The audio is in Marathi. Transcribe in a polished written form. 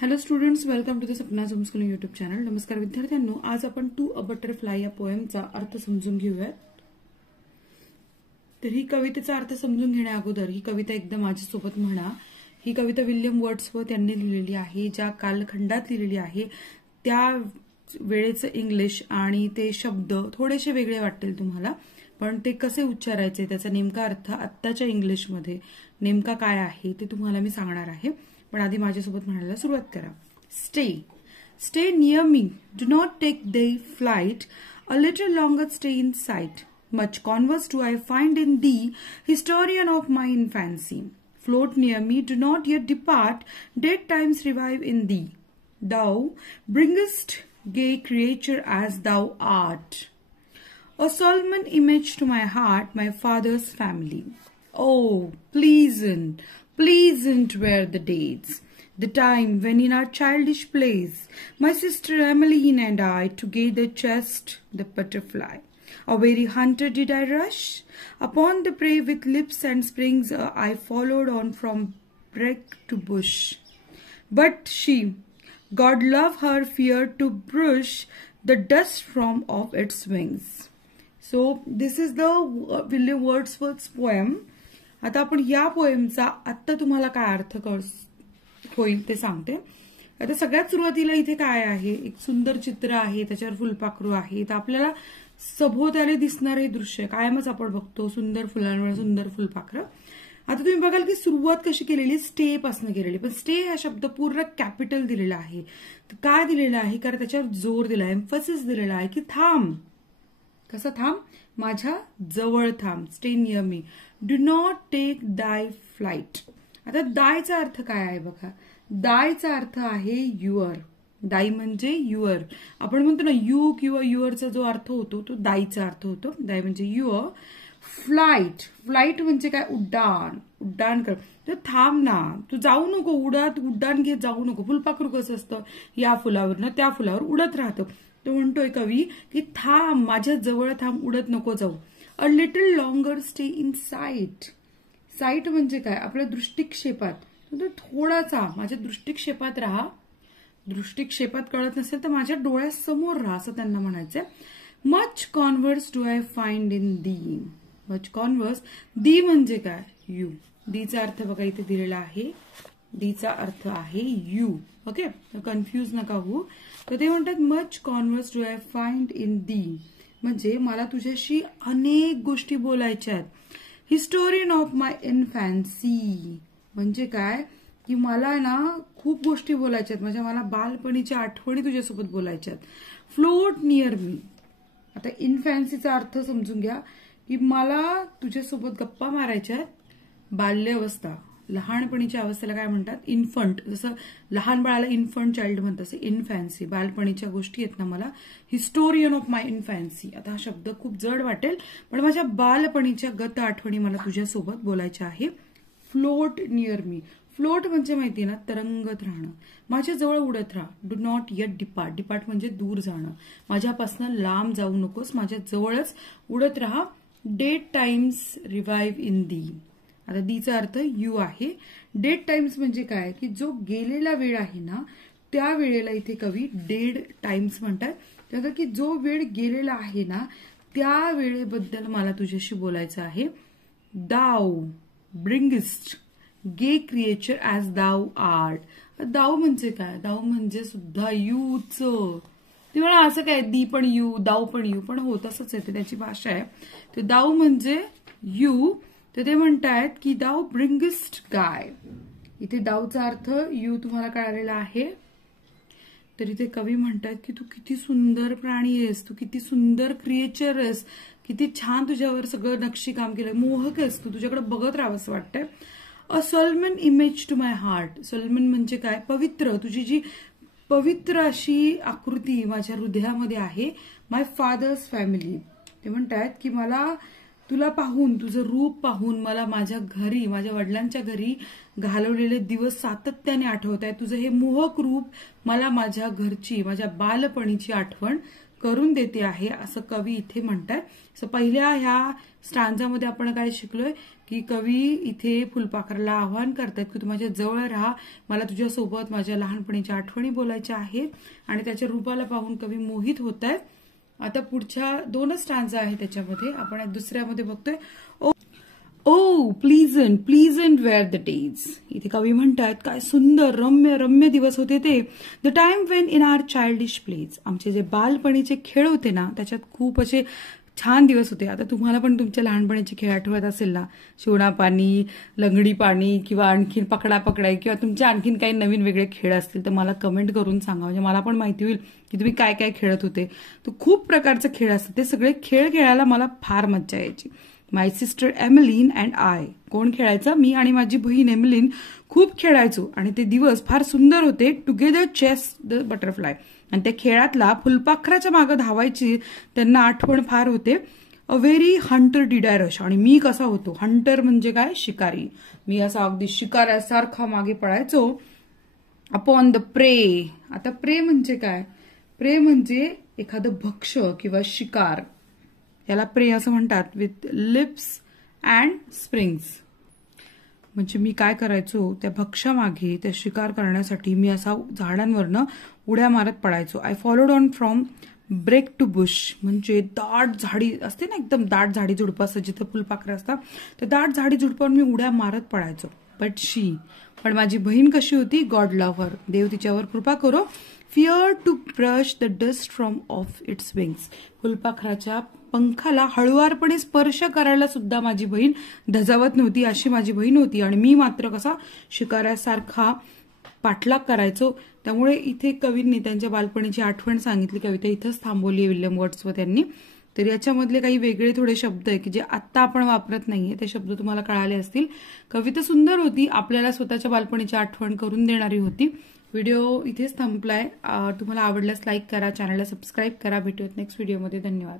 Hello students, welcome to the Sapna's homeschooling YouTube channel. नमस्कार विद्यार्थ्यांनो, आज आपण टू अ बटरफ्लाय या पोएमचा अर्थ समजून घेऊयात. तर ही कवितेचा अर्थ समजून घेण्या अगोदर ही कविता एकदा माझ्यासोबत म्हणा. ही कविता विल्यम वर्ड्सवर्थ यांनी लिहिलेली आहे. ज्या कालखंडात लिहिलेली आहे त्या वेळेचं इंग्लिश आणि ते शब्द थोडेसे वेगळे वाटतील तुम्हाला, पण ते कसे उच्चारायचे, त्याचा नेमका अर्थ आत्ताच्या इंग्लिशमध्ये नेमका काय आहे ते तुम्हाला मी सांगणार आहे. पण आधी माझ्यासोबत म्हणायला सुरुवात करा. Stay near me, do not take the flight, a little longer stay in sight. Much converse do I find in thee, historian of my infancy. Float near me, do not yet depart, dead times revive in thee. Thou bringest gay creature as thou art, a solemn image to my heart, my father's family. Oh, pleasant were the days, the time when in our childish plays, my sister Emmeline and I together chased the butterfly. A weary hunter did I rush upon the prey with lips and springs I followed on from brake to bush. But she, God love her, feared to brush the dust from off its wings. So this is the William Wordsworth's poem. आता आपण या पोएमचा आता तुम्हाला काय अर्थ होईल ते सांगते. आता सगळ्यात सुरुवातीला इथे काय आहे, एक सुंदर चित्र आहे, त्याच्यावर फुलपाखरू आहे. तर आपल्याला सभोवताली दिसणारे दृश्य कायमच आपण बघतो, सुंदर फुलांवर सुंदर फुलपाखरं. आता तुम्ही बघाल की सुरुवात कशी केलेली, स्टे पासून केलेली, पण स्टे हा शब्द पूर्ण कॅपिटल दिलेला आहे. काय दिलेला आहे, कारण त्याच्यावर जोर दिला, एम्फसिस दिलेला आहे की थांब. कसं थांब, माझ्या जवळ थांब. Stay near me, do not take thy flight. आता दायचा अर्थ काय आहे बघा. दायचा अर्थ आहे युअर. दाई म्हणजे युअर. आपण म्हणतो ना यू किंवा युअरचा जो अर्थ होतो तो दाईचा अर्थ होतो. दाई म्हणजे युअर. फ्लाइट म्हणजे काय, उड्डाण कर. तर थांब ना, तू जाऊ नको, उड्डाण घेत जाऊ नको. फुलपाखरू कसं असतं, या फुलावर त्या फुलावर उडत राहतं. तो म्हणतोय कवी की थांब, माझ्या जवळ थांब, उडत नको जाऊ. अ little longer stay in site. Site म्हणजे काय, आपल्या दृष्टिक्षेपात. थोडासा माझ्या दृष्टिक्षेपात राहा. दृष्टिक्षेपात कळत नसेल तर माझ्या डोळ्यासमोर राहा, असं त्यांना म्हणायचंय. Much converse do I find in thee. Much converse, thee म्हणजे काय, यू. दीचा अर्थ बघा इथे दिलेला आहे. दीचा अर्थ आहे यू. ओके, कन्फ्यूज नका होऊ. तर ते म्हणतात much converse do I find in thee, म्हणजे मला तुझ्याशी अनेक गोष्टी बोलायच्या आहेत. हिस्टोरियन ऑफ माय इन्फॅन्सी म्हणजे काय की मला ना खूप गोष्टी बोलायच्या आहेत, मला बालपणीच्या आठवणी तुझ्यासोबत बोलायच्या आहेत. Float near me. आता इन्फॅन्सीचा अर्थ समजून घ्या की मला तुझ्यासोबत गप्पा मारायच्या आहेत. बाल्यावस्था, लहानपणीच्या अवस्थेला काय म्हणतात, इन्फंट. जसं लहान बाळाला इन्फंट चाइल्ड म्हणतात तसं इन्फॅन्सी, बालपणीच्या गोष्टी आहेत ना मला. Historian of my इन्फॅन्सी. आता हा शब्द खूप जड वाटेल, पण माझ्या बालपणीच्या गत आठवणी मला तुझ्यासोबत बोलायच्या आहे. Float near me. फ्लोट म्हणजे माहितीये ना, तरंगत राहणं. माझ्या जवळ उडत राहा. Do not eight depart. Depart म्हणजे दूर जाणं. माझ्यापासून लांब जाऊ नकोस, माझ्या जवळच उडत राहा. डेड टाइम्स रिवाइव्ह इन दी. आता दीचा अर्थ यू आहे. डेड टाइम्स म्हणजे काय की जो गेलेला वेळ आहे ना, त्या वेळेला इथे कवी डेड टाइम्स म्हणतात. त्याचा की जो वेळ गेलेला आहे ना त्या वेळेबद्दल मला तुझ्याशी बोलायचं आहे. दाव ब्रिंगिस्ट गे क्रिएचर ॲज दाव आर्ट. दाव म्हणजे काय, दाव म्हणजे सुद्धा यूच. ती म्हणा असं काय, दी पण यू, दाव पण यू, पण हो तसंच आहे, त्याची भाषा आहे. तर दाव म्हणजे यू. तर ते म्हणतायत की दाव ब्रिंगिस्ट गाय. इथे दावचा अर्थ यू तुम्हाला कळालेला आहे. तर इथे कवी म्हणतात की तू किती सुंदर प्राणी आहेस, तू किती सुंदर क्रिएचर आहेस, किती छान तुझ्यावर सगळं नक्षीकाम केलं, मोहक आहेस तू, तुझ्याकडे बघत राहावं असं वाटतंय. A solemn image to my heart. Solemn म्हणजे काय, पवित्र. तुझी जी पवित्र अशी आकृती माझ्या हृदयामध्ये आहे. My father's family. ते म्हणतात की मला तुला पाहून, तुझं रूप पाहून मला माझ्या घरी, माझ्या वडिलांच्या घरी घालवलेले दिवस सातत्याने आठवत आहे. तुझं हे मोहक रूप मला माझ्या घरची, माझ्या बालपणीची आठवण करून देते आहे असं कवी इथे म्हणतात. सो पहिल्या ह्या स्टांजामध्ये आपण काय शिकलोय की कवी इथे फुलपाखराला आवाहन करतात की तू माझ्या जवळ राहा, मला तुझ्यासोबत माझ्या लहानपणीच्या आठवणी बोलायच्या आहेत आणि त्याच्या रूपाला पाहून कवी मोहित होत आहेत. आता पुढच्या 2च स्टांजा आहे त्याच्यामध्ये, आपण दुसऱ्यामध्ये बघतोय O pleasant pleasant were the days. इथे कवी म्हणतात काय सुंदर रम्य रम्य दिवस होते ते. The time when in our childish plays. आमचे जे बालपणीचे खेळ होते ना त्याच्यात खूप असे छान दिवस होते. आता तुम्हाला पण तुमच्या लहानपणीचे खेळ आठवत असेल ना, शिवणा पाणी, लंगडी पाणी किंवा आणखीन पकडा पकडाई किंवा तुमचे आणखीन काही नवीन वेगळे खेळ असतील तर मला कमेंट करून सांगा, म्हणजे मला पण माहिती होईल की तुम्ही काय काय खेळत होते. तर खूप प्रकारचे खेळ असतात, ते सगळे खेळ खेळायला मला फार मज्जा यायची. माय सिस्टर एमिलीन अँड आय. कोण खेळायचं? मी आणि माझी बहीण एमिलीन खूप खेळायचो आणि ते दिवस फार सुंदर होते. Together chase the butterfly. आणि त्या खेळातला फुलपाखराच्या मागे धावायची त्यांना आठवण फार होते. A very Hunter did I rush. आणि मी कसा होतो? हंटर म्हणजे काय? शिकारी. मी असा अगदी शिकाऱ्यासारखा मागे पळायचो. Upon the prey. आता प्रे म्हणजे काय? प्रे म्हणजे एखादं भक्ष्य किंवा शिकार, याला प्रे असं म्हणतात. With lips and springs. म्हणजे मी काय करायचो, त्या भक्ष्यामागे त्या शिकार करण्यासाठी मी असा झाडांवरनं उड्या मारत पडायचो. I followed on from brake to bush. म्हणजे दाट झाडी असते ना, एकदम दाट झाडी झुडपं असतं जिथं फुलपाखरं असतात, तर दाट झाडी झुडपावर मी उड्या मारत पडायचो. बट शी, पण माझी बहीण कशी होती? God love her. देव तिच्यावर कृपा करो. Fear to brush the dust from off its wings. फुलपाखराच्या पंखाला हळुवारपणे स्पर्श करायला सुद्धा माझी बहीण धजावत नव्हती, अशी माझी बहीण होती. आणि मी मात्र कसा शिकाऱ्यासारखा पाठलाग करायचो. त्यामुळे इथे कवींनी त्यांच्या बालपणीची आठवण सांगितली. कविता इथंच थांबवली आहे विल्यम वर्ड्सवर्थ यांनी. तर याच्यामधले काही वेगळे थोडे शब्द आहे की जे आत्ता आपण वापरत नाहीये, ते शब्द तुम्हाला कळाले असतील. कविता सुंदर होती, आपल्याला स्वतःच्या बालपणीची आठवण करून देणारी होती. व्हिडिओ इथेच संपलाय. तुम्हाला आवडल्यास लाईक करा, चॅनलला सबस्क्राईब करा. भेटूयात नेक्स्ट व्हिडिओमध्ये. धन्यवाद.